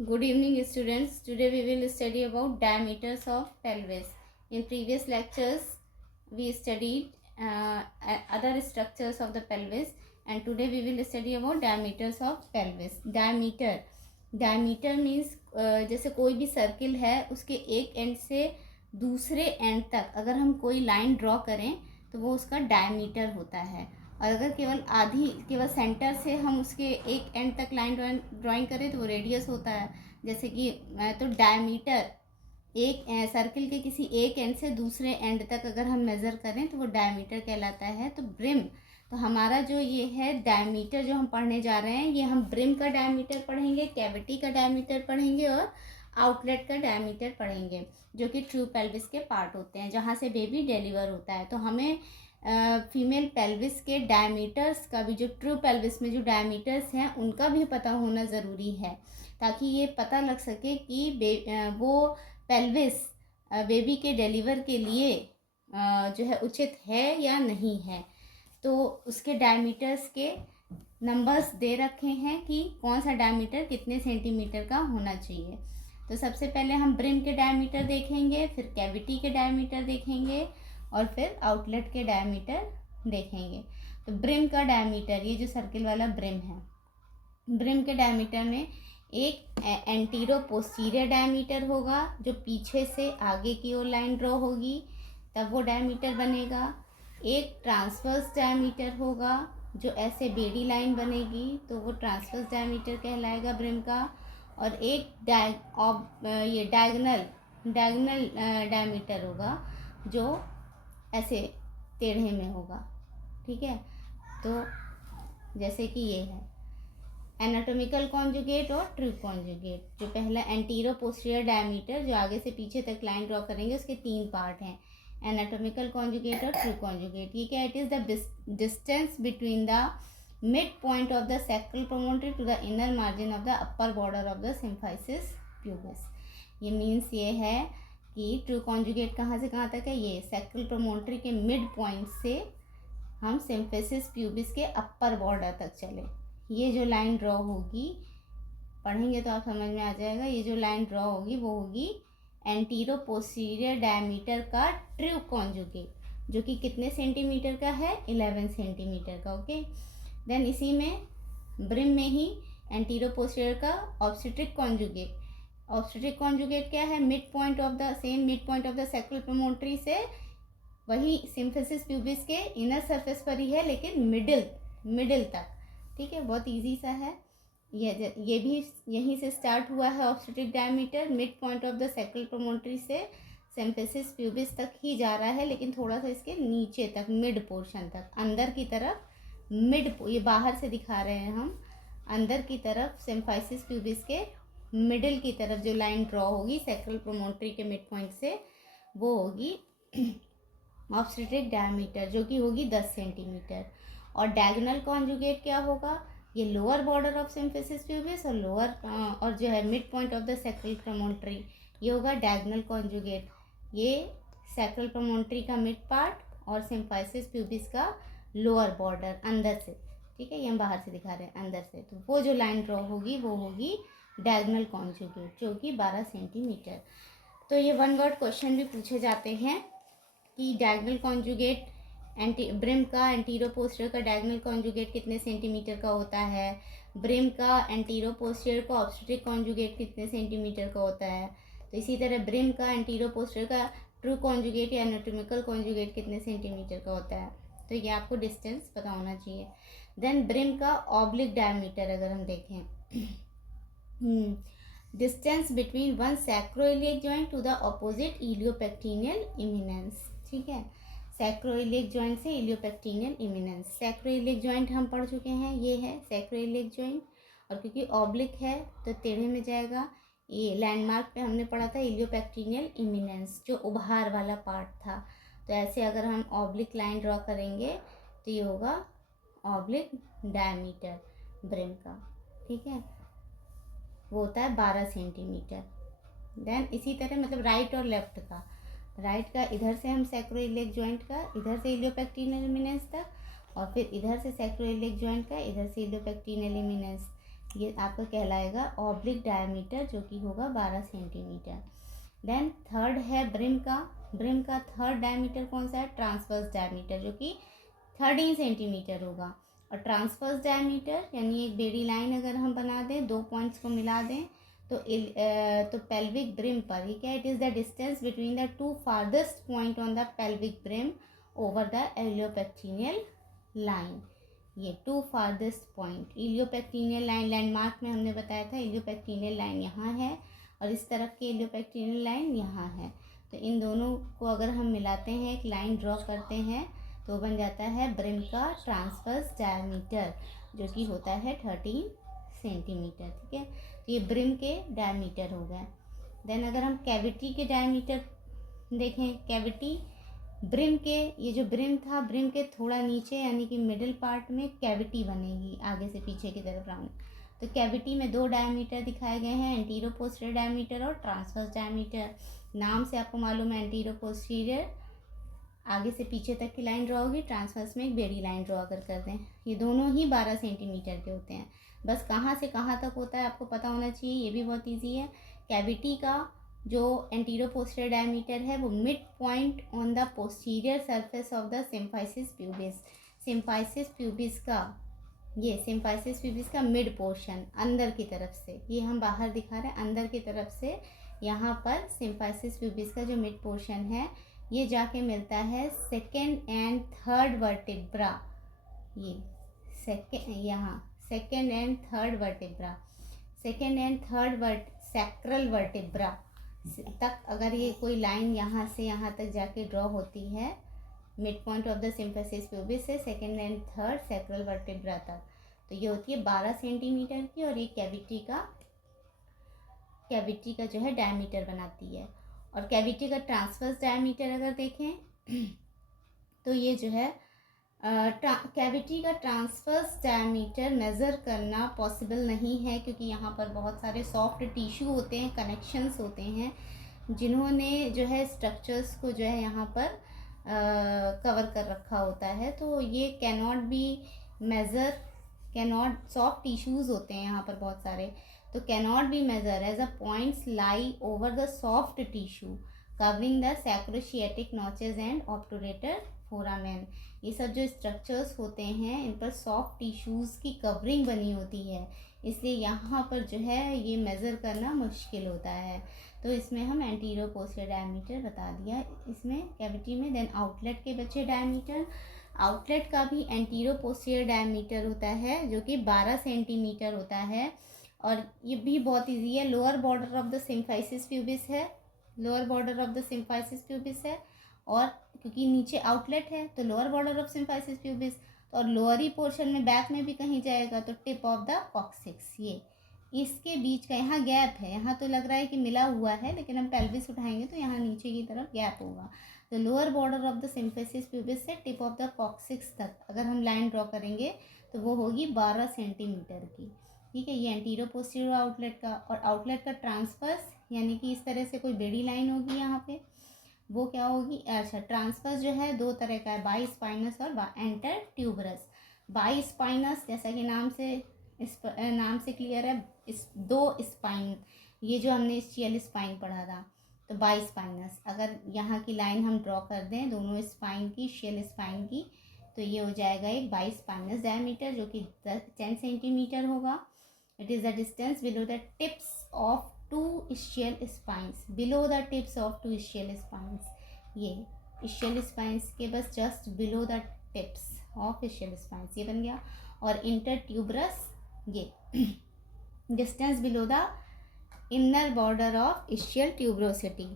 Good evening, students. Today we will study about diameters of pelvis. In previous lectures, we studied other structures of the pelvis, and today we will study about diameters of pelvis. Diameter means जैसे कोई भी circle है उसके एक and से दूसरे and तक अगर हम कोई लाइन ड्रॉ करें तो वो उसका डायमीटर होता है। और अगर केवल सेंटर से हम उसके एक एंड तक लाइन ड्राइंग करें तो वो रेडियस होता है। जैसे कि तो डायमीटर एक सर्किल के किसी एक एंड से दूसरे एंड तक अगर हम मेज़र करें तो वो डायमीटर कहलाता है। तो ब्रिम, तो हमारा जो ये है डायमीटर जो हम पढ़ने जा रहे हैं, ये हम ब्रिम का डायमीटर पढ़ेंगे, कैविटी का डायमीटर पढ़ेंगे और आउटलेट का डायमीटर पढ़ेंगे, जो कि ट्रू पेल्विस के पार्ट होते हैं जहाँ से बेबी डिलीवर होता है। तो हमें फीमेल पेल्विस के डायमीटर्स का भी, जो ट्रू पेल्विस में जो डायमीटर्स हैं उनका भी पता होना ज़रूरी है, ताकि ये पता लग सके कि वो पेल्विस बेबी के डिलीवर के लिए जो है उचित है या नहीं है। तो उसके डायमीटर्स के नंबर्स दे रखे हैं कि कौन सा डायमीटर कितने सेंटीमीटर का होना चाहिए। तो सबसे पहले हम ब्रिम के डायमीटर देखेंगे, फिर कैविटी के डायमीटर देखेंगे और फिर आउटलेट के डायमीटर देखेंगे। तो ब्रिम का डायमीटर, ये जो सर्किल वाला ब्रिम है, ब्रिम के डायमीटर में एक एंटीरो पोस्टीरियर डायमीटर होगा जो पीछे से आगे की ओर लाइन ड्रॉ होगी, तब वो डायमीटर बनेगा। एक ट्रांसवर्स डायमीटर होगा जो ऐसे बेड़ी लाइन बनेगी तो वो ट्रांसवर्स डायमीटर कहलाएगा ब्रिम का। और एक डायगनल डायमीटर होगा जो ऐसे टेढ़े में होगा। ठीक है, तो जैसे कि ये है एनाटॉमिकल कॉन्जुगेट और ट्रू कॉन्जुगेट। जो पहला एंटीरो पोस्टीरियर डायमीटर जो आगे से पीछे तक लाइन ड्रॉ करेंगे, उसके 3 पार्ट हैं, एनाटॉमिकल कॉन्जुगेट और ट्रू कॉन्जुगेट। ये क्या, it is the distance between the mid point of the sacral promontory to the inner margin of the upper border of the symphysis pubis. ये means ये है कि ट्रू कॉन्जुगेट कहाँ से कहाँ तक है, ये सैक्रल प्रोमोनटरी के मिड पॉइंट से हम सिम्फाइसिस प्यूबिस के अपर बॉर्डर तक चले। ये जो लाइन ड्रॉ होगी, पढ़ेंगे तो आप समझ में आ जाएगा, ये जो लाइन ड्रॉ होगी वो होगी एंटीरो पोस्टीरियर डायमीटर का ट्रू कॉन्जुगेट, जो कि कितने सेंटीमीटर का है, 11 सेंटीमीटर का। ओके, देन इसी में ब्रिम में ही एंटीरो पोस्टीरियर का ऑब्स्टेट्रिक कॉन्जुगेट। ऑब्स्टेट्रिक कॉन्जुगेट क्या है, mid point of the sacral promontory से वही सिम्फाइसिस प्यूबिस के इनर सरफेस पर ही है, लेकिन मिडिल तक। ठीक है, बहुत इजी सा है। ये भी यहीं से स्टार्ट हुआ है obstetric diameter, mid point of the sacral promontory से सिम्फाइसिस प्यूबिस तक ही जा रहा है, लेकिन थोड़ा सा इसके नीचे तक, मिड पोर्शन तक, अंदर की तरफ ये बाहर से दिखा रहे हैं हम, अंदर की तरफ सिम्फाइसिस प्यूबिस के मिडिल की तरफ जो लाइन ड्रॉ होगी सैक्रल प्रोमोनटरी के मिड पॉइंट से, वो होगी ऑब्स्टेट्रिक डायमीटर, जो कि होगी 10 सेंटीमीटर। और डायगोनल कॉन्जुगेट क्या होगा, ये lower border of symphysis pubis और जो है mid point of the sacral promontory, ये होगा डायगोनल कॉन्जुगेट। ये सैक्रल प्रोमोनटरी का मिड पार्ट और सिम्फाइसिस प्यूबिस का लोअर बॉर्डर अंदर से। ठीक है, ये हम बाहर से दिखा रहे हैं, अंदर से। तो वो जो लाइन ड्रॉ होगी वो होगी डायगोनल कॉन्जुगेट, जो कि 12 सेंटीमीटर। तो ये वन वर्ड क्वेश्चन भी पूछे जाते हैं कि डायगोनल कॉन्जुगेट ब्रिम का एंटीरो पोस्टीरियर का डायगोनल कॉन्जुगेट कितने सेंटीमीटर का होता है, ब्रिम का एंटीरो पोस्टीरियर का ऑब्स्टेट्रिक कॉन्जुगेट कितने सेंटीमीटर का होता है। तो इसी तरह ब्रिम का एंटीरो पोस्टीरियर का ट्रू कॉन्जुगेट या एनाटॉमिकल कॉन्जुगेट कितने सेंटीमीटर का होता है। तो ये आपको डिस्टेंस पता होना चाहिए। देन ब्रिम का ऑब्लिक डायमीटर अगर हम देखें, distance between one sacroiliac joint to the opposite iliopectineal eminence. ठीक है, सैक्रोइलियक जॉइंट से इलियोपेक्टिनियल इमिनेंस। सैक्रोइलियक जॉइंट हम पढ़ चुके हैं, ये है सैक्रोइलियक जॉइंट, और क्योंकि ऑब्लिक है तो टेढ़े में जाएगा। ये लैंडमार्क पे हमने पढ़ा था इलियोपेक्टिनियल इमिनेंस, जो उभार वाला पार्ट था। तो ऐसे अगर हम ऑब्लिक लाइन ड्रॉ करेंगे तो ये होगा ऑब्लिक डायमीटर ब्रिम का। ठीक है, वो होता है 12 सेंटीमीटर। देन इसी तरह मतलब राइट और लेफ्ट का, राइट का इधर से हम सैक्रोइलियक जॉइंट का इधर से इलियोपेक्टिनियल इमिनेंस तक, और फिर इधर से सैक्रोइलियक जॉइंट का इधर से इलियोपेक्टिनियल इमिनेंस, ये आपका कहलाएगा ऑब्लिक डायमीटर, जो कि होगा 12 सेंटीमीटर। देन थर्ड है ब्रिम का थर्ड डायमीटर कौन सा है? ट्रांसवर्स डायमीटर, जो कि 13 सेंटीमीटर होगा। और ट्रांसवर्स डायमीटर यानी एक बेड़ी लाइन अगर हम बना दें, दो पॉइंट्स को मिला दें, तो पेल्विक ब्रिम पर, ठीक है, it is the distance between the two farthest point on the pelvic brim over the iliopectineal line. ये two farthest point, iliopectineal line, landmark में हमने बताया था इलियोपेक्टिनियल लाइन यहाँ है और इस तरफ की इलियोपेक्टिनियल लाइन यहाँ है। तो इन दोनों को अगर हम मिलाते हैं, एक लाइन ड्रॉ करते हैं, तो बन जाता है ब्रिम का ट्रांसवर्स डायमीटर, जो कि होता है 13 सेंटीमीटर। ठीक है, तो ये ब्रिम के डायमीटर हो गए। देन अगर हम कैविटी के डायमीटर देखें, कैविटी ब्रिम के, ये जो ब्रिम था, ब्रिम के थोड़ा नीचे यानी कि मिडिल पार्ट में कैविटी बनेगी, आगे से पीछे की तरफ राउंड। तो कैविटी में दो डायमीटर दिखाए गए हैं, एंटीरो पोस्टीरियर डायमीटर और ट्रांसवर्स डायमीटर। नाम से आपको मालूम है एंटीरो पोस्टीरियर आगे से पीछे तक की लाइन ड्रॉ होगी, ट्रांसवर्स में एक बेड़ी लाइन ड्रॉ अगर कर दें। ये दोनों ही 12 सेंटीमीटर के होते हैं। बस कहाँ से कहाँ तक होता है आपको पता होना चाहिए, ये भी बहुत ईजी है। कैविटी का जो एंटीरो पोस्टीरियर डायमीटर है वो mid point on the posterior surface of the symphysis pubis. Symphysis pubis का, ये सिम्फाइसिस प्यूबिस का मिड पोर्शन अंदर की तरफ से, ये हम बाहर दिखा रहे हैं, अंदर की तरफ से यहाँ पर सिम्फाइसिस प्यूबिस का जो मिड पोर्शन है ये जाके मिलता है सेकेंड एंड थर्ड वर्टिब्रा। ये यहाँ second and third vertebra, second and third sacral vertebra तक अगर ये कोई लाइन यहाँ से यहाँ तक जाके ड्रॉ होती है, mid point of the symphysis pubis से second and third sacral vertebra तक, तो ये होती है 12 सेंटीमीटर की, और ये कैविटी का जो है डायमीटर बनाती है। और कैविटी का ट्रांसवर्स डायमीटर अगर देखें तो ये जो है कैविटी का ट्रांसवर्स डायमीटर मेज़र करना पॉसिबल नहीं है, क्योंकि यहाँ पर बहुत सारे सॉफ्ट टिश्यू होते हैं, कनेक्शंस होते हैं, जिन्होंने जो है स्ट्रक्चर्स को जो है यहाँ पर कवर कर रखा होता है। तो ये cannot be measure, cannot, soft tissues होते हैं यहाँ पर बहुत सारे, तो cannot be measure as a points lie over the soft tissue covering the sacrosciatic notches and obturator foramen. ये सब जो स्ट्रक्चर्स होते हैं इन पर सॉफ्ट टिश्यूज़ की कवरिंग बनी होती है, इसलिए यहाँ पर जो है ये मेज़र करना मुश्किल होता है। तो इसमें हम एंटीरो पोस्टीरियर डायमीटर बता दिया इसमें कैविटी में। देन आउटलेट के बच्चे डायमीटर, आउटलेट का भी एंटीरो पोस्टीरियर डायमीटर होता है जो कि 12 सेंटीमीटर होता है, और ये भी बहुत इजी है। Lower border of the symphysis pubis है, lower border of the symphysis pubis है, और क्योंकि नीचे आउटलेट है तो lower border of symphysis pubis, और लोअर ही पोर्शन में बैक में भी कहीं जाएगा तो टिप ऑफ द कॉक्सिक्स, ये इसके बीच का यहाँ गैप है। यहाँ तो लग रहा है कि मिला हुआ है, लेकिन हम पेल्विस उठाएंगे तो यहाँ नीचे की तरफ गैप होगा। तो lower border of the symphysis pubis से टिप ऑफ द कॉक्सिक्स तक अगर हम लाइन ड्रॉ करेंगे तो वो होगी 12 सेंटीमीटर की। ठीक है, ये एंटीरो पोस्टीरियर आउटलेट का। और आउटलेट का ट्रांसवर्स यानी कि इस तरह से कोई बेड़ी लाइन होगी यहाँ पे, वो क्या होगी, अच्छा ट्रांसवर्स जो है दो तरह का है, बाई स्पाइनस और एंटर ट्यूबरस। बाई स्पाइनस जैसा कि नाम से क्लियर है, इस दो स्पाइन, ये जो हमने इस्चियल स्पाइन पढ़ा था, तो बाई स्पाइनस अगर यहाँ की लाइन हम ड्रॉ कर दें दोनों स्पाइन की, इस्चियल स्पाइन की, तो ये हो जाएगा एक बाई स्पाइनस डायमीटर जो कि 10 सेंटीमीटर होगा। It is the distance below the tips of two ischial spines, below the tips of two ischial spines, ये ischial spines के बस just below the tips of ischial spines ये बन गया। और intertuberous ये distance below the inner border of ischial tuberosity,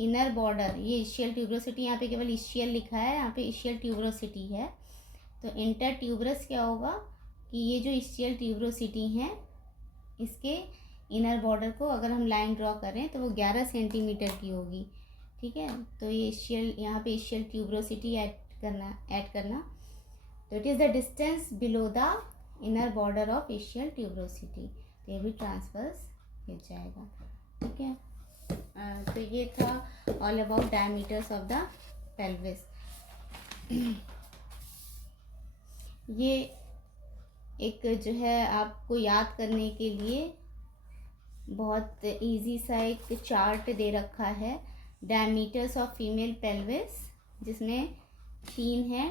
inner border, ये ischial tuberosity, यहाँ पे केवल ischial लिखा है, यहाँ पे ischial tuberosity है। तो intertuberous क्या होगा कि ये जो ischial tuberosity है इसके इनर बॉर्डर को अगर हम लाइन ड्रॉ करें तो वो 11 सेंटीमीटर की होगी। ठीक है, तो ये इस्चियल, यहाँ पे इस्चियल ट्यूबरोसिटी ऐड करना, तो it is the distance below the inner border of ischial tuberosity, तो ये भी ट्रांसवर्स मिल जाएगा। ठीक है, तो ये था all about diameters of the pelvis. ये एक जो है आपको याद करने के लिए बहुत इजी सा एक चार्ट दे रखा है, डायमीटर्स ऑफ फीमेल पेल्विस, जिसमें 3 है,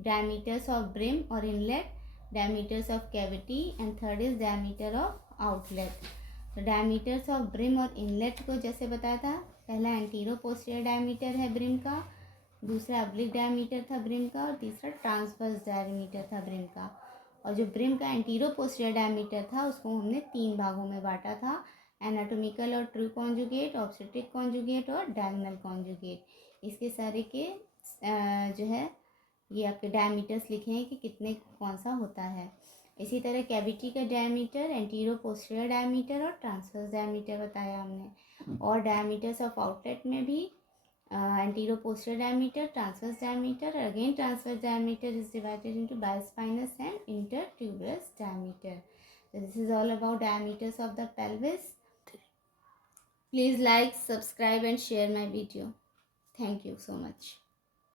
डायमीटर्स ऑफ ब्रिम और inlet, diameters of cavity and third is diameter of outlet. तो डायमीटर्स ऑफ ब्रिम और इनलेट को जैसे बताया था, पहला एंटीरो पोस्टीरियर डायमीटर है ब्रिम का, दूसरा ऑब्लिक डायमीटर था ब्रिम का, और तीसरा ट्रांसवर्स डायमीटर था ब्रिम का। और जो ब्रिम का एंटीरो पोस्टीरियर डायमीटर था उसको हमने 3 भागों में बांटा था, एनाटोमिकल और ट्रू कॉन्जुगेट, ऑब्स्टेट्रिक कॉन्जुगेट और डायगोनल कॉन्जुगेट। इसके सारे के जो है ये आपके डायमीटर्स लिखे हैं कि कितने कौन सा होता है। इसी तरह कैविटी का डायमीटर, एंटीरो पोस्टीरियर डायमीटर और ट्रांसवर्स डायमीटर बताया हमने। और डायमीटर्स ऑफ आउटलेट में भी antero posterior diameter, transverse diameter, again transverse diameter is divided into bispinous and intertuberous diameter. So this is all about diameters of the pelvis. Please like, subscribe and share my video. Thank you so much.